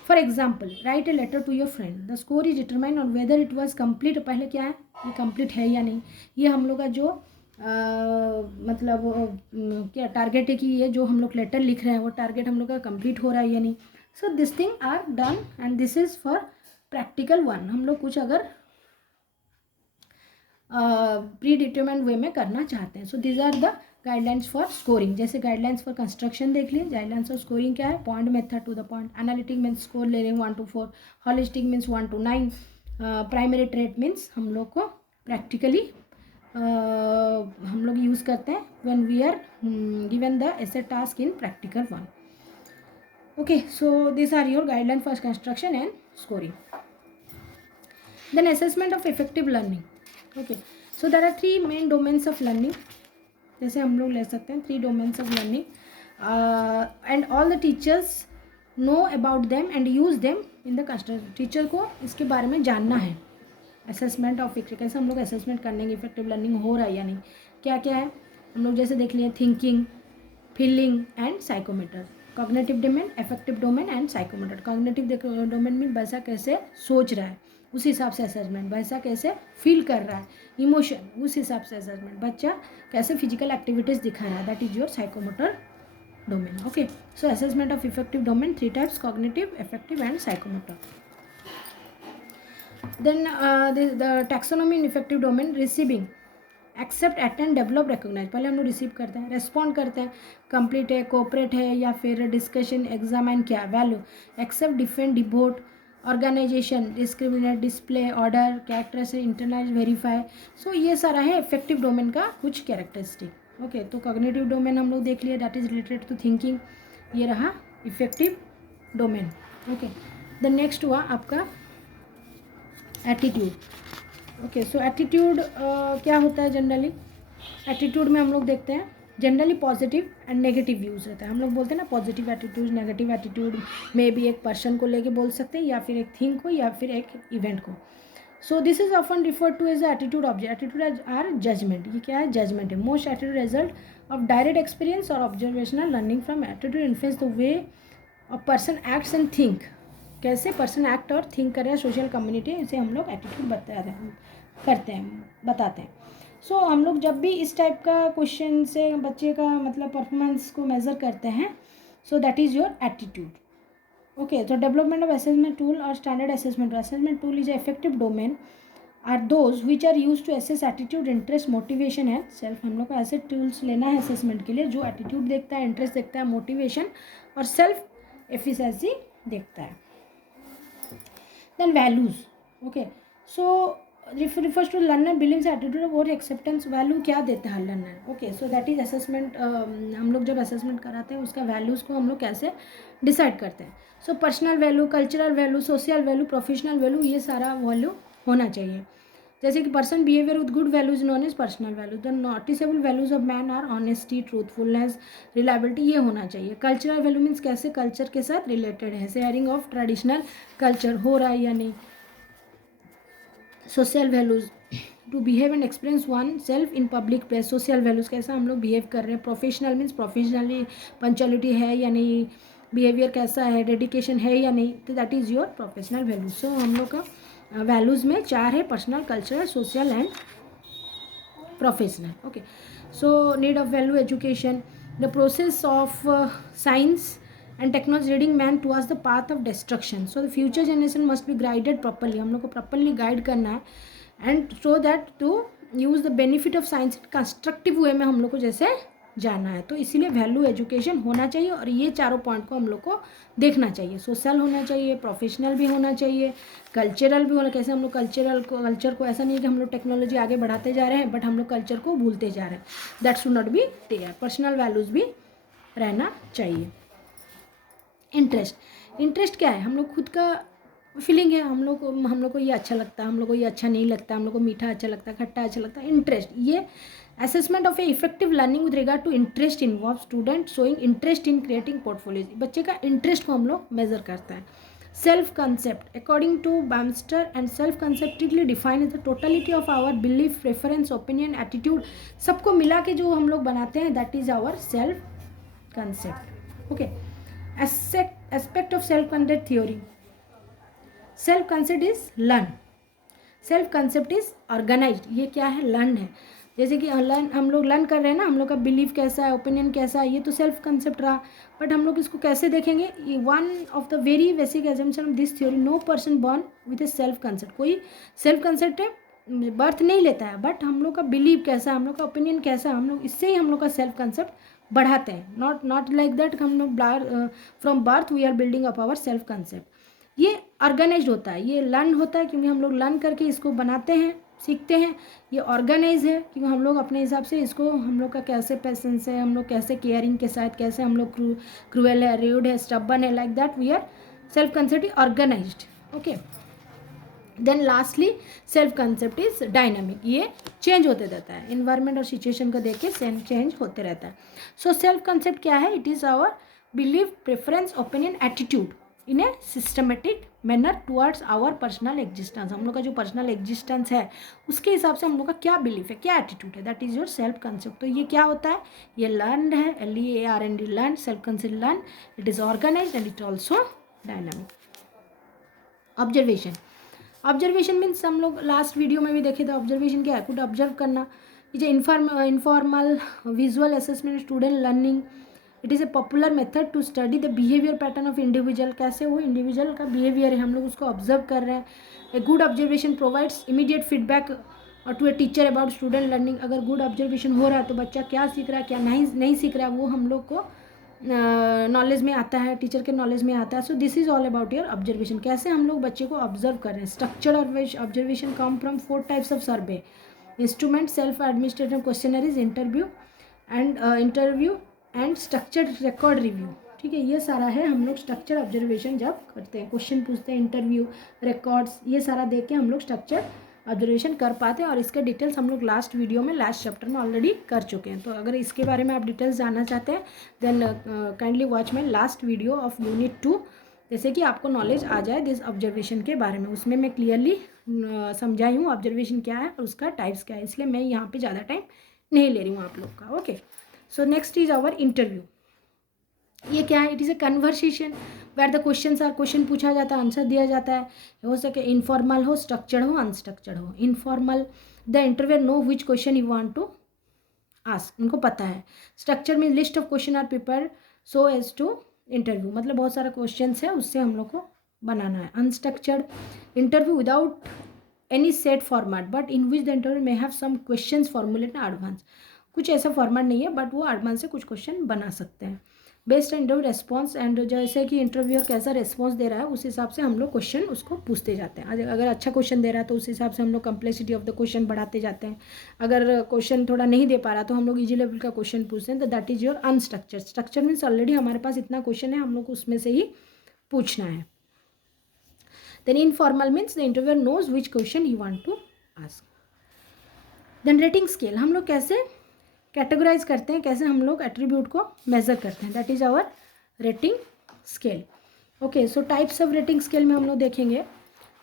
For example, write a letter to your friend, the score is determine on whether it was complete, पहले क्या है ये कंप्लीट है या नहीं, ये हम लोग का जो मतलब क्या टारगेट है कि ये जो हम लोग लेटर लिख रहे हैं वो टारगेट हम लोग का कंप्लीट हो रहा है या नहीं। So this thing are done and this is for practical one. हम लोग कुछ अगर प्री डिटरमाइंड वे में करना चाहते हैं. So these are the guidelines for scoring. जैसे गाइडलाइंस फॉर कंस्ट्रक्शन देख लिए. गाइडलाइंस फॉर स्कोरिंग क्या है? Point method to the point. Analytic means score ले रहे हैं 1 to 4. Holistic means 1 to 9. Primary trait means हम लोग को प्रैक्टिकली हम लोग यूज़ करते हैं when we are given the essay task in practical 1. Okay, so these are your guidelines for construction and scoring. Then assessment of effective learning. Okay, so there are 3 main domains of learning. जैसे हम लोग ले सकते हैं 3 domains of learning, and all the teachers know about them and use them in the construction. Teacher को इसके बारे में जानना है. असेसमेंट ऑफ इफेक्टिव, कैसे हम लोग असेसमेंट करने की इफेक्टिव लर्निंग हो रहा है या नहीं, क्या क्या है हम लोग जैसे देख लिए. Thinking, feeling and psychometer. Cognitive domain, affective domain and psychomotor. Cognitive domain में बच्चा कैसे सोच रहा है उस हिसाब से असेसमेंट. बच्चा कैसे फील कर रहा है, इमोशन, उस हिसाब से असेसमेंट. बच्चा कैसे फिजिकल एक्टिविटीज़ दिखा रहा है, that is your psychomotor domain. Okay, so assessment of effective domain 3 types: cognitive, affective and psychomotor. Then the taxonomy in effective domain: receiving, accept, attend, develop, recognise. पहले हम लोग रिसीव करते हैं, रेस्पॉन्ड करते हैं, कंप्लीट है, कोऑपरेट है, या फिर डिस्कशन, एग्जामिन, क्या value, accept, defend, devote, organisation, discriminate, display, order, characteristic, internalise, verify. So ये सारा है इफेक्टिव डोमेन का कुछ कैरेक्टरिस्टिक. ओके, तो कॉग्निटिव डोमेन हम लोग देख लिया, that is related to thinking. ये रहा affective domain. Okay, the next हुआ आपका एटीट्यूड. ओके, सो एटीट्यूड क्या होता है जनरली. एटीट्यूड में हम लोग देखते हैं generally positive and negative views रहता है. हम लोग बोलते हैं ना पॉजिटिव एटीट्यूड, नेगेटिव एटीट्यूड में भी एक पर्सन को लेके बोल सकते हैं, या फिर एक थिंग को, या फिर एक इवेंट को. So this is often referred to as attitude object. Attitude are judgement. ये क्या है? जजमेंट है. Most attitude result of direct experience और observational learning from attitude influence the way a person acts and think. कैसे पर्सन एक्ट और थिंक कर रहे हैं सोशल कम्युनिटी, इसे हम लोग एटीट्यूड बताते हैं. सो हम लोग जब भी इस टाइप का क्वेश्चन से बच्चे का मतलब परफॉर्मेंस को मेज़र करते हैं, so that is your attitude. Okay, तो डेवलपमेंट ऑफ असेसमेंट टूल और standard assessment. Assessment tool is effective domain are those which are use to assess attitude, interest, motivation and self. हम लोग को ऐसे टूल्स लेना है असेसमेंट के लिए जो एटीट्यूड देखता है, इंटरेस्ट देखता है, मोटिवेशन और सेल्फ एफिशिएंसी देखता है. Then values. Okay, so refers to learner beliefs, attitude और acceptance. value क्या देता है learner. Okay, so that is assessment. हम लोग जब assessment कराते हैं उसका values को हम लोग कैसे decide करते हैं. so personal value, cultural value, social value, professional value, ये सारा value होना चाहिए. जैसे कि person behaviour with good values known as personal value. The noticeable values of man are honesty, truthfulness, reliability. ये होना चाहिए. कल्चरल वैल्यू मीन्स कैसे कल्चर के साथ रिलेटेड है, शेयरिंग ऑफ ट्रेडिशनल कल्चर हो रहा है या नहीं. Social values to behave and experience one self in public place. Social values कैसा हम लोग बिहेव कर रहे हैं. प्रोफेशनल मीन्स प्रोफेशनली पंचुअलिटी है या नहीं, बिहेवियर कैसा है, डेडिकेशन है या नहीं, तो that is your professional values. So हम लोग का वैल्यूज़ में 4 है: personal, cultural, social and professional. Okay, so need of value education. The process of science and technology reading man towards the path of destruction. So the future generation must be guided properly. हम लोग को प्रॉपरली गाइड करना है and so that to use the benefit of science constructive way में हम लोग को जैसे जाना है. तो इसीलिए वैल्यू एजुकेशन होना चाहिए और ये चारों पॉइंट को हम लोग को देखना चाहिए. सोशल होना चाहिए, प्रोफेशनल भी होना चाहिए, कल्चरल भी होना. कैसे हम लोग कल्चर को ऐसा नहीं है कि हम लोग टेक्नोलॉजी आगे बढ़ाते जा रहे हैं बट हम लोग कल्चर को भूलते जा रहे हैं. That should not be there. Personal values भी रहना चाहिए. इंटरेस्ट क्या है? हम लोग खुद का फीलिंग है. हम लोग को ये अच्छा लगता है, हम लोग को ये अच्छा नहीं लगता, हम लोग को मीठा अच्छा लगता है, खट्टा अच्छा लगता है. इंटरेस्ट. ये assessment of a affective learning with regard to interest involve student showing interest in creating portfolios. बच्चे का इंटरेस्ट को हम लोग मेजर करता है. Self concept according to Baumeister and self conceptually define is the totality of our belief, preference, opinion, attitude. सबको मिला के जो हम लोग बनाते हैं that is our self concept. Okay, aspect of self concept theory. Self concept is learn, self concept is organised. ये क्या है? लर्न है. जैसे कि हम लोग लर्न कर रहे हैं ना, हम लोग का बिलीफ कैसा है, ओपिनियन कैसा है, ये तो सेल्फ कंसेप्ट रहा. बट हम लोग इसको कैसे देखेंगे? One of the very basic assumption of this theory, no person born with a self concept. कोई सेल्फ कंसेप्ट बर्थ नहीं लेता है, बट हम लोग का बिलीव कैसा है, हम लोग का ओपिनियन कैसा है, हम लोग इससे ही हम लोग का सेल्फ कंसेप्ट बढ़ाते हैं. नॉट लाइक दैट हम लोग from birth we are building up our self concept. ये ऑर्गेनाइज्ड होता है, ये लर्न होता है, क्योंकि हम लोग लर्न करके इसको बनाते हैं, सीखते हैं. ये ऑर्गेनाइज है क्योंकि हम लोग अपने हिसाब से इसको, हम लोग का कैसे पेशेंस है, हम लोग कैसे केयरिंग के साथ, कैसे हम लोग क्रूएल है, र्यूड है, स्टबन है, like that we are self concept organised. Okay. Then lastly self concept is dynamic. ये चेंज होते रहता है, इन्वायरमेंट और सिचुएशन को देख के चेंज होते रहता है. सो सेल्फ कंसेप्ट क्या है? It is our believe, preference, opinion, attitude in a systematic manner towards our personal existence. हम लोग का जो पर्सनल एग्जिस्टेंस है उसके हिसाब से हम लोग का क्या बिलीफ है, क्या एटीट्यूड है, that is your self concept. तो ये क्या होता है? ये लर्न है, LEARND, learn. Self concept learn. It is organise and it also dynamic. Observation means हम लोग लास्ट वीडियो में भी देखे थे. ऑब्जर्वेशन क्या है? कुछ ऑब्जर्व करना. ये जो informal visual assessment student learning, it is a popular method to study the behaviour pattern of individual. कैसे वो इंडिविजुअल का बिहेवियर है हम लोग उसको ऑब्जर्व कर रहे हैं. A good observation provides immediate feedback और to a teacher about student learning. अगर गुड ऑब्जर्वेशन हो रहा है तो बच्चा क्या सीख रहा है, क्या नहीं सीख रहा है, वो हम लोग को नॉलेज में आता है, टीचर के नॉलेज में आता है. So this is all about your observation. कैसे हम लोग बच्चे को ऑब्जर्व कर रहे हैं. Structured observation come from 4 types of survey: instrument, self administrative questionnaires, interview and structured record review. ठीक है, ये सारा है. हम लोग स्ट्रक्चर ऑब्जर्वेशन जब करते हैं, क्वेश्चन पूछते हैं, इंटरव्यू, रिकॉर्ड्स, ये सारा देख के हम लोग स्ट्रक्चर ऑब्जर्वेशन कर पाते हैं. और इसके डिटेल्स हम लोग लास्ट वीडियो में, लास्ट चैप्टर में ऑलरेडी कर चुके हैं. तो अगर इसके बारे में आप डिटेल्स जानना चाहते हैं then kindly watch my last video of unit 2, जैसे कि आपको नॉलेज आ जाए दिस ऑब्जर्वेशन के बारे में. उसमें मैं क्लियरली समझाई हूँ ऑब्जर्वेशन क्या है और उसका टाइप्स क्या है, इसलिए मैं यहाँ पर ज़्यादा टाइम नहीं ले रही हूँ आप लोग का. Okay. So next is our interview. ये क्या है? It is a conversation where the questions are, question पूछा जाता है, आंसर दिया जाता है. हो सके इनफॉर्मल हो, स्ट्रक्चर्ड हो, अनस्ट्रक्चर्ड हो. Informal, the interviewer know which question you want to ask, उनको पता है. स्ट्रक्चर में list of question are prepare so as to interview, मतलब बहुत सारा क्वेश्चन है उससे हम लोग को बनाना है. Unstructured, interview without any set format but in which the interview may have some question formulate in advance. कुछ ऐसा फॉर्मेट नहीं है बट वो एडवांस से कुछ क्वेश्चन बना सकते हैं. बेस्ड इंटरव्यू रेस्पॉन्स, एंड जैसे कि इंटरव्यूअर कैसा रेस्पॉन्स दे रहा है उस हिसाब से हम लोग क्वेश्चन उसको पूछते जाते हैं. अगर अच्छा क्वेश्चन दे रहा है तो उस हिसाब से हम लोग कम्प्लेक्सिटी ऑफ द क्वेश्चन बढ़ाते जाते हैं. अगर क्वेश्चन थोड़ा नहीं दे पा रहा तो हम लोग इजी लेवल का क्वेश्चन पूछते हैं. तो that is your unstructured. Structure means already हमारे पास इतना क्वेश्चन है, हम लोग को उसमें से ही पूछना है. Then informal means the interviewer knows which question you want to ask. Then rating scale, हम लोग कैसे कैटेगराइज करते हैं, कैसे हम लोग एट्रीब्यूट को मेजर करते हैं, that is our rating scale. Okay. So types of rating scale में हम लोग देखेंगे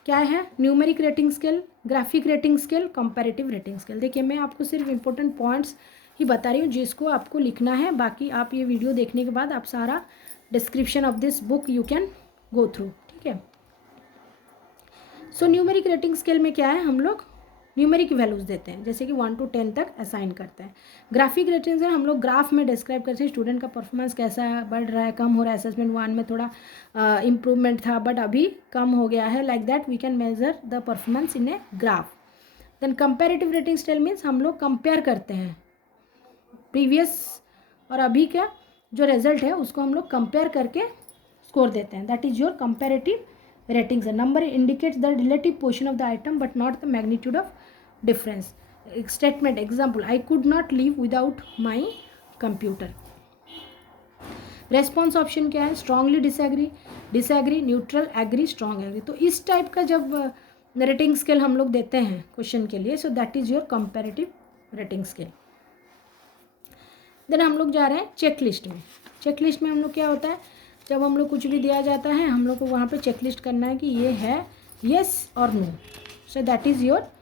क्या है. Numeric rating scale, graphic rating scale, comparative rating scale. देखिए मैं आपको सिर्फ इंपॉर्टेंट पॉइंट्स ही बता रही हूँ जिसको आपको लिखना है. बाकी आप ये वीडियो देखने के बाद आप सारा description of this book you can go through. ठीक है. सो न्यूमेरिक रेटिंग स्केल में क्या है, हम लोग न्यूमेरिक वैल्यूज देते हैं, जैसे कि 1 to 10 तक असाइन करते हैं. ग्राफिक रेटिंग से हम लोग ग्राफ में डिस्क्राइब करते हैं स्टूडेंट का परफॉर्मेंस कैसा है, बढ़ रहा है, कम हो रहा है. असेसमेंट 1 में थोड़ा इम्प्रूवमेंट था बट अभी कम हो गया है. Like that we can measure the performance in a graph. Then comparative rating scale means हम लोग कंपेयर करते हैं प्रीवियस और अभी का जो रिजल्ट है उसको हम लोग कंपेयर करके स्कोर देते हैं. That is your comparative rating. Number indicates the relative position of the item but not the magnitude of difference. Statement example, I could not live without my computer. Response option क्या है, strongly disagree, neutral, agree, strong agree. तो इस टाइप का जब रेटिंग स्केल हम लोग देते हैं क्वेश्चन के लिए, so that is your comparative rating scale. Then हम लोग जा रहे हैं चेकलिस्ट में. चेकलिस्ट में हम लोग क्या होता है, जब हम लोग कुछ भी दिया जाता है हम लोग को वहाँ पे चेकलिस्ट करना है कि ये है येस और no. So that is your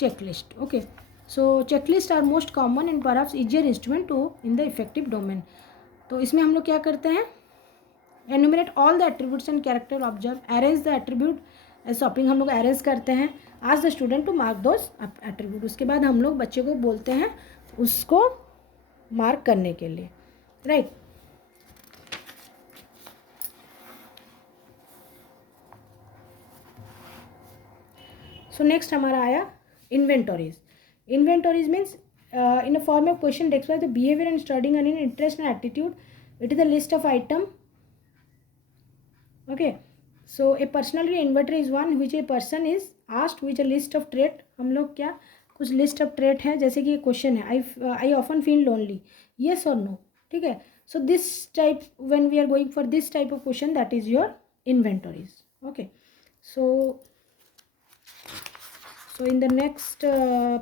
checklist. Okay, so checklist are most common and perhaps easier instrument to in the effective domain. तो इसमें हम लोग क्या करते हैं, enumerate all the attributes and character observed, arrange the attribute as shopping, हम लोग अरेंज करते हैं, ask the student to mark those attribute. उसके बाद हम लोग बच्चे को बोलते हैं उसको मार्क करने के लिए, राइट. सो नेक्स्ट हमारा आया Inventories. Inventories means in a form of question describe the behavior and studying and in interest and attitude. It is a list of item. Okay, so a personality inventory is one which a person is asked which a list of trait. हम लोग क्या कुछ लिस्ट ऑफ ट्रेट है, जैसे कि ये क्वेश्चन है, I often feel lonely, yes और नो. ठीक है, so this type when we are going for this type of question that is your inventories. Okay, so in the next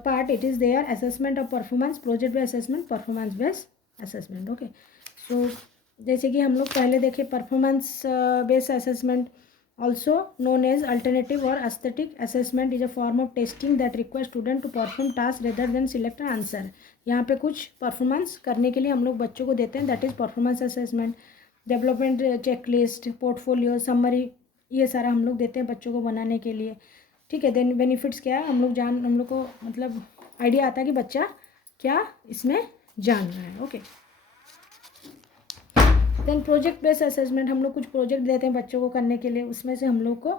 part it is there assessment of performance, project based assessment, performance based assessment. Okay, so जैसे कि हम लोग पहले देखे performance based assessment also known as alternative or aesthetic assessment is a form of testing that requires student to perform task rather than select an answer. यहाँ पे कुछ परफॉर्मेंस करने के लिए हम लोग बच्चों को देते हैं, that is performance assessment. Development checklist, portfolio, summary, ये सारा हम लोग देते हैं बच्चों को बनाने के लिए. ठीक है, देन बेनिफिट्स क्या है हम लोग को मतलब आइडिया आता है कि बच्चा क्या इसमें जान रहा है. Okay, then project based assessment, हम लोग कुछ प्रोजेक्ट देते हैं बच्चों को करने के लिए, उसमें से हम लोग को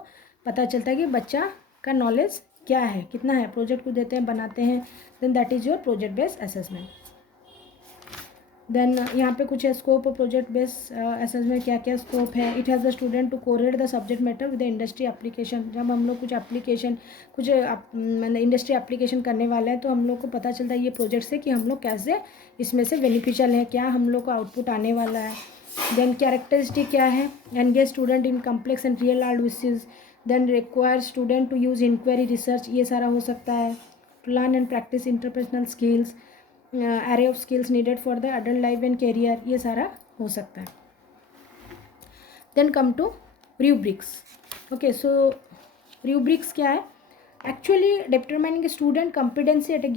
पता चलता है कि बच्चा का नॉलेज क्या है, कितना है. प्रोजेक्ट को देते हैं, बनाते हैं, then that is your project based assessment. Then यहाँ पे कुछ है scope of project based assessment, क्या क्या स्कोप है. It has the student to correlate the subject matter with the industry application. जब हम लोग कुछ एप्लीकेशन कुछ इंडस्ट्री एप्लीकेशन करने वाले हैं तो हम लोग को पता चलता है ये प्रोजेक्ट से कि हम लोग कैसे इसमें से बेनिफिशियल हैं, क्या हम लोग को आउटपुट आने वाला है. देन कैरेक्टरिस्टिक क्या है, engage student in complex and real world issues. Then require student to use inquiry research, ये सारा हो सकता है. Learn and practice interpersonal skills, array of skills needed for the adult life and career, ये सारा हो सकता है. then come to rubrics. okay, so rubrics क्या है, actually determining a student competency at a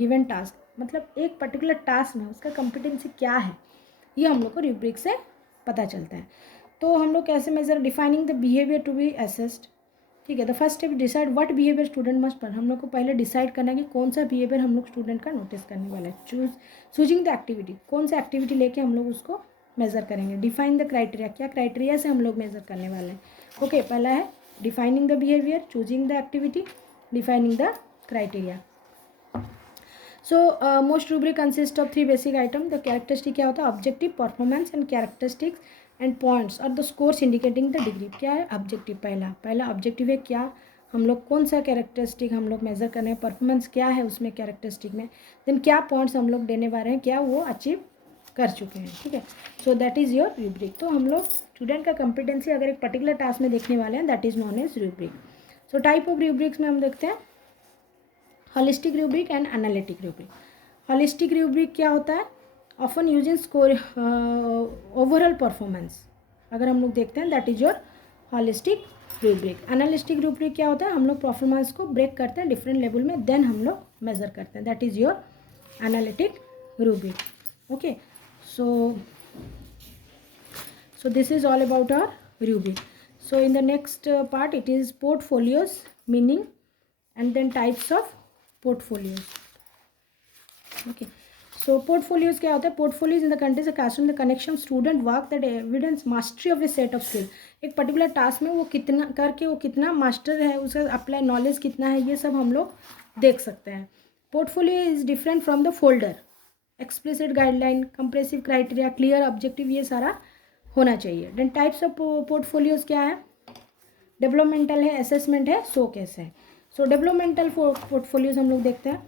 given task. मतलब एक पर्टिकुलर टास्क में उसका competency क्या है, ये हम लोग को rubric से पता चलता है. तो हम लोग कैसे measure, defining the behaviour to be assessed. ठीक है, the first step decide what behaviour student must पर. हम लोग को पहले डिसाइड करना है कि कौन सा बिहेवियर हम लोग स्टूडेंट का नोटिस करने वाला है. चूजिंग द एक्टिविटी, कौन सा एक्टिविटी लेके हम लोग उसको मेज़र करेंगे. डिफाइन द क्राइटेरिया, क्या क्राइटेरिया से हम लोग मेज़र करने वाले हैं. ओके, पहला है defining the behaviour, choosing the activity, defining the criteria. So most rubric consist of 3 basic item. The characteristic क्या होता है, objective, performance and characteristics and points और the scores indicating the degree. क्या है ऑब्जेक्टिव, पहला ऑब्जेक्टिव है क्या हम लोग कौन सा कैरेक्टरिस्टिक हम लोग मेज़र कर रहे हैं, परफॉर्मेंस क्या है उसमें कैरेक्टरिस्टिक में, देन क्या पॉइंट्स हम लोग देने वाले हैं, क्या वो अचीव कर चुके हैं. ठीक है, so that is your rubric. तो हम लोग स्टूडेंट का कॉम्पिटेंसी अगर एक पर्टिकुलर टास्क में देखने वाले हैं that is known as rubric. So type of rubrics में हम देखते हैं holistic rubric and analytic rubric. Holistic rubric क्या होता है, often using score overall performance. अगर हम लोग देखते हैं that is your holistic rubric. Analytic rubric क्या होता है, हम लोग परफॉर्मेंस को ब्रेक करते हैं डिफरेंट लेवल में, देन हम लोग मेजर करते हैं, that is your analytic rubric. Okay, so this is all about our rubric. So in the next part it is portfolios, meaning and then types of portfolios. Okay, so portfolios क्या होता है, portfolios in the content of classroom the connection student work that evidence mastery of a set of skill. एक पर्टिकुलर टास्क में वो कितना करके वो कितना मास्टर है, उसका अप्लाई नॉलेज कितना है, ये सब हम लोग देख सकते हैं. Portfolio is different from the folder. Explicit guideline, compressive criteria, clear objective, ये सारा होना चाहिए. देन टाइप्स ऑफ पोर्टफोलियोज क्या है, डेवलपमेंटल है, असेसमेंट है, शोकेस है. सो डेवलपमेंटल पोर्टफोलियोज हम लोग देखते हैं.